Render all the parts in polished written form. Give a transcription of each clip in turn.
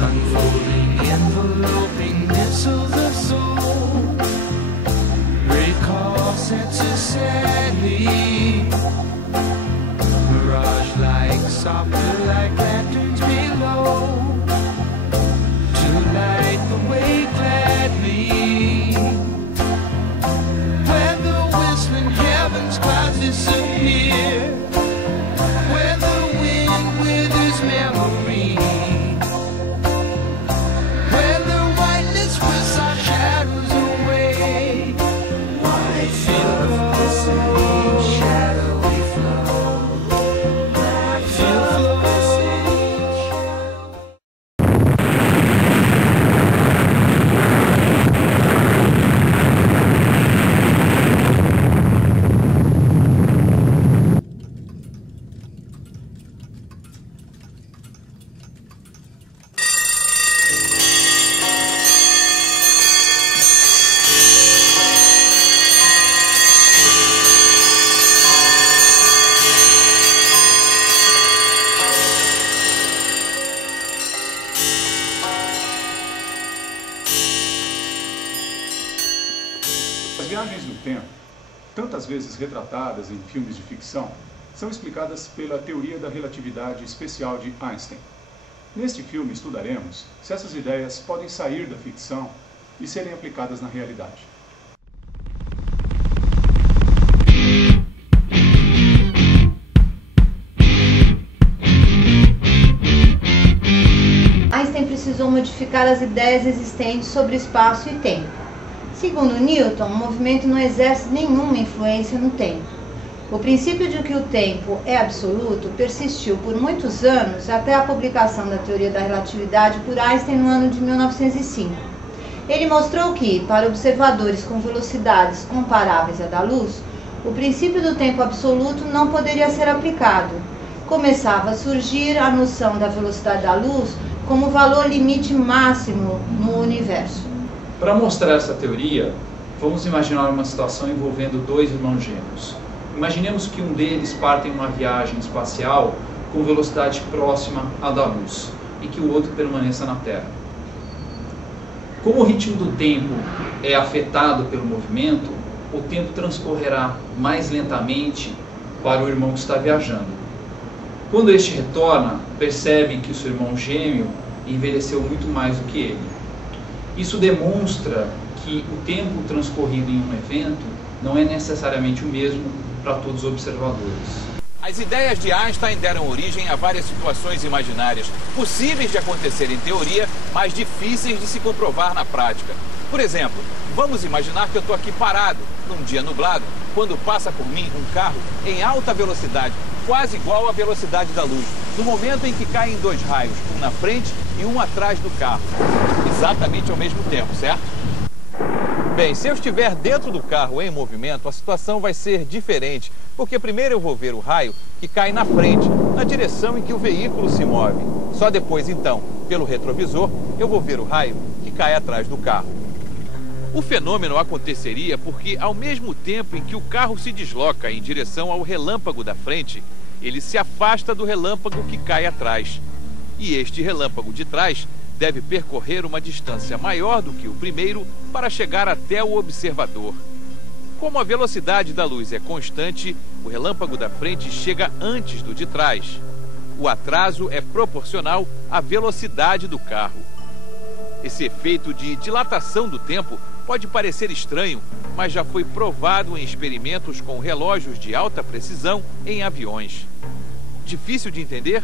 Unfolding, enveloping missiles of soul, recall senses sadly, mirage-like, softer like lanterns below, to light the way gladly, where the whistling heavens clouds disappear, where the wind withers memory, where the whiteness whisks our shadows away. White feel the shadowy flow. Black feel flow. As viagens no tempo, tantas vezes retratadas em filmes de ficção, são explicadas pela teoria da relatividade especial de Einstein. Neste filme estudaremos se essas ideias podem sair da ficção e serem aplicadas na realidade. Einstein precisou modificar as ideias existentes sobre espaço e tempo. Segundo Newton, o movimento não exerce nenhuma influência no tempo. O princípio de que o tempo é absoluto persistiu por muitos anos até a publicação da teoria da relatividade por Einstein no ano de 1905. Ele mostrou que, para observadores com velocidades comparáveis à da luz, o princípio do tempo absoluto não poderia ser aplicado. Começava a surgir a noção da velocidade da luz como valor limite máximo no universo. Para mostrar essa teoria, vamos imaginar uma situação envolvendo dois irmãos gêmeos. Imaginemos que um deles parte em uma viagem espacial com velocidade próxima à da luz e que o outro permaneça na Terra. Como o ritmo do tempo é afetado pelo movimento, o tempo transcorrerá mais lentamente para o irmão que está viajando. Quando este retorna, percebe que o seu irmão gêmeo envelheceu muito mais do que ele. Isso demonstra que o tempo transcorrido em um evento não é necessariamente o mesmo para todos os observadores. As ideias de Einstein deram origem a várias situações imaginárias, possíveis de acontecer em teoria, mas difíceis de se comprovar na prática. Por exemplo, vamos imaginar que eu estou aqui parado, num dia nublado, quando passa por mim um carro em alta velocidade, quase igual à velocidade da luz, no momento em que caem dois raios, um na frente e um atrás do carro, exatamente ao mesmo tempo, certo? Bem, se eu estiver dentro do carro em movimento, a situação vai ser diferente, porque primeiro eu vou ver o raio que cai na frente, na direção em que o veículo se move. Só depois, então, pelo retrovisor, eu vou ver o raio que cai atrás do carro. O fenômeno aconteceria porque, ao mesmo tempo em que o carro se desloca em direção ao relâmpago da frente, ele se afasta do relâmpago que cai atrás. E este relâmpago de trás deve percorrer uma distância maior do que o primeiro para chegar até o observador. Como a velocidade da luz é constante, o relâmpago da frente chega antes do de trás. O atraso é proporcional à velocidade do carro. Esse efeito de dilatação do tempo pode parecer estranho, mas já foi provado em experimentos com relógios de alta precisão em aviões. Difícil de entender?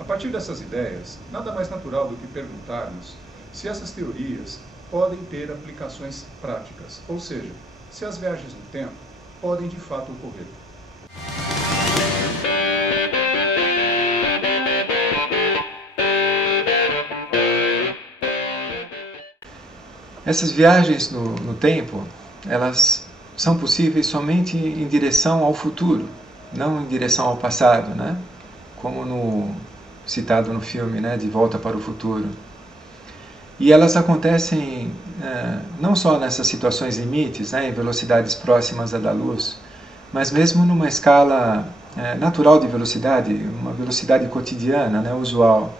A partir dessas ideias, nada mais natural do que perguntarmos se essas teorias podem ter aplicações práticas, ou seja, se as viagens no tempo podem de fato ocorrer. Essas viagens no tempo, elas são possíveis somente em direção ao futuro, não em direção ao passado, né? Como citado no filme, né? De Volta para o Futuro. E elas acontecem não só nessas situações limites, né? Em velocidades próximas à da luz, mas mesmo numa escala natural de velocidade, uma velocidade cotidiana, né, usual.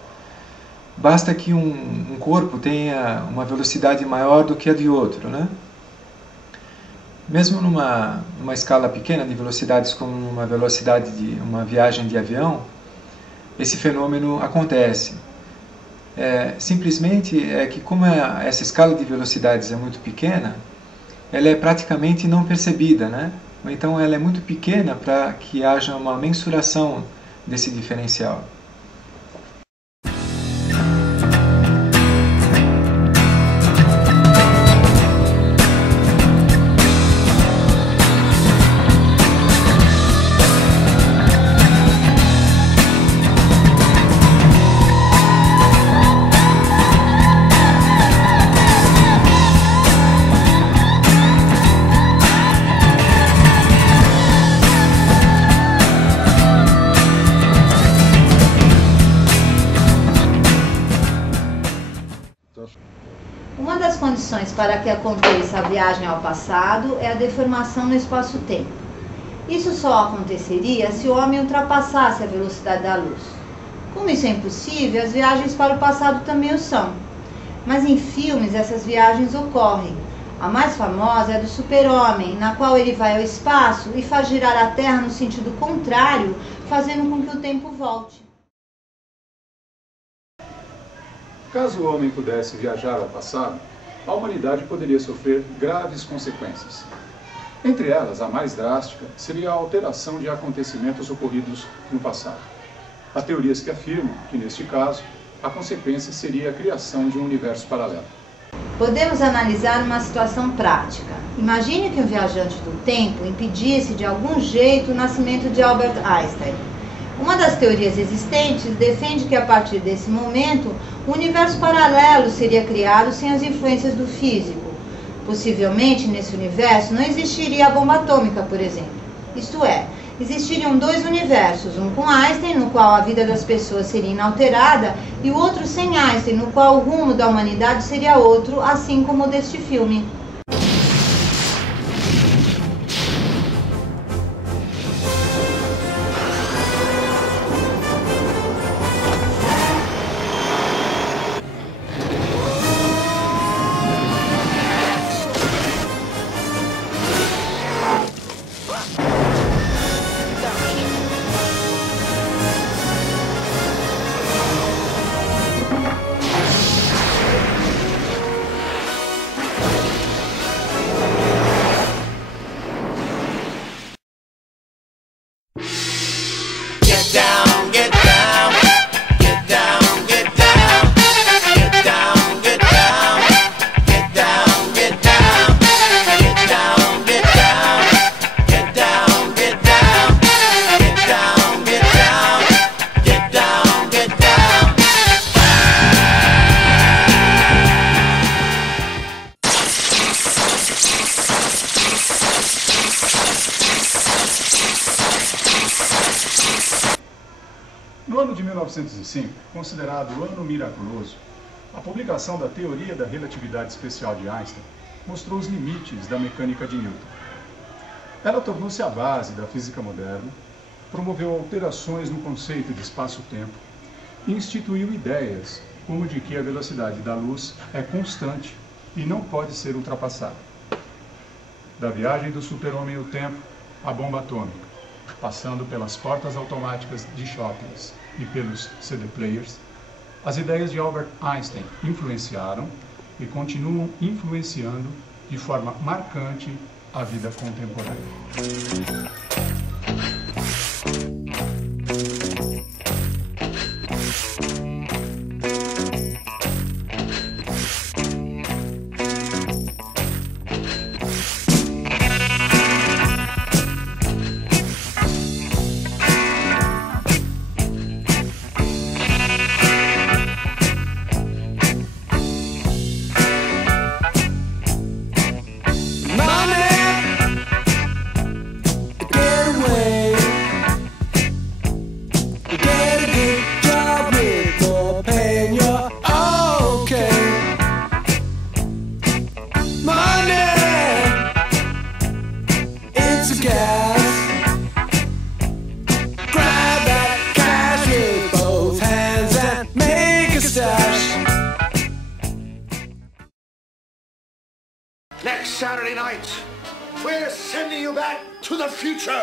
Basta que um corpo tenha uma velocidade maior do que a de outro, né? Mesmo numa escala pequena de velocidades, como uma velocidade de uma viagem de avião, esse fenômeno acontece. Simplesmente é que como essa escala de velocidades é muito pequena, ela é praticamente não percebida, né? Ou então ela é muito pequena para que haja uma mensuração desse diferencial. Uma das condições para que aconteça a viagem ao passado é a deformação no espaço-tempo. Isso só aconteceria se o homem ultrapassasse a velocidade da luz. Como isso é impossível, as viagens para o passado também o são. Mas em filmes essas viagens ocorrem. A mais famosa é a do Super-Homem, na qual ele vai ao espaço e faz girar a Terra no sentido contrário, fazendo com que o tempo volte. Caso o homem pudesse viajar ao passado, a humanidade poderia sofrer graves consequências. Entre elas, a mais drástica seria a alteração de acontecimentos ocorridos no passado. Há teorias que afirmam que, neste caso, a consequência seria a criação de um universo paralelo. Podemos analisar uma situação prática. Imagine que um viajante do tempo impedisse de algum jeito o nascimento de Albert Einstein. Uma das teorias existentes defende que a partir desse momento, um universo paralelo seria criado sem as influências do físico. Possivelmente, nesse universo, não existiria a bomba atômica, por exemplo. Isto é, existiriam dois universos, um com Einstein, no qual a vida das pessoas seria inalterada, e o outro sem Einstein, no qual o rumo da humanidade seria outro, assim como o deste filme. No ano de 1905, considerado o ano miraculoso, a publicação da teoria da relatividade especial de Einstein mostrou os limites da mecânica de Newton. Ela tornou-se a base da física moderna, promoveu alterações no conceito de espaço-tempo e instituiu ideias como de que a velocidade da luz é constante e não pode ser ultrapassada. Da viagem do super-homem no tempo à bomba atômica, passando pelas portas automáticas de shoppings e pelos CD players, as ideias de Albert Einstein influenciaram e continuam influenciando de forma marcante a vida contemporânea. Next Saturday night, we're sending you back to the future.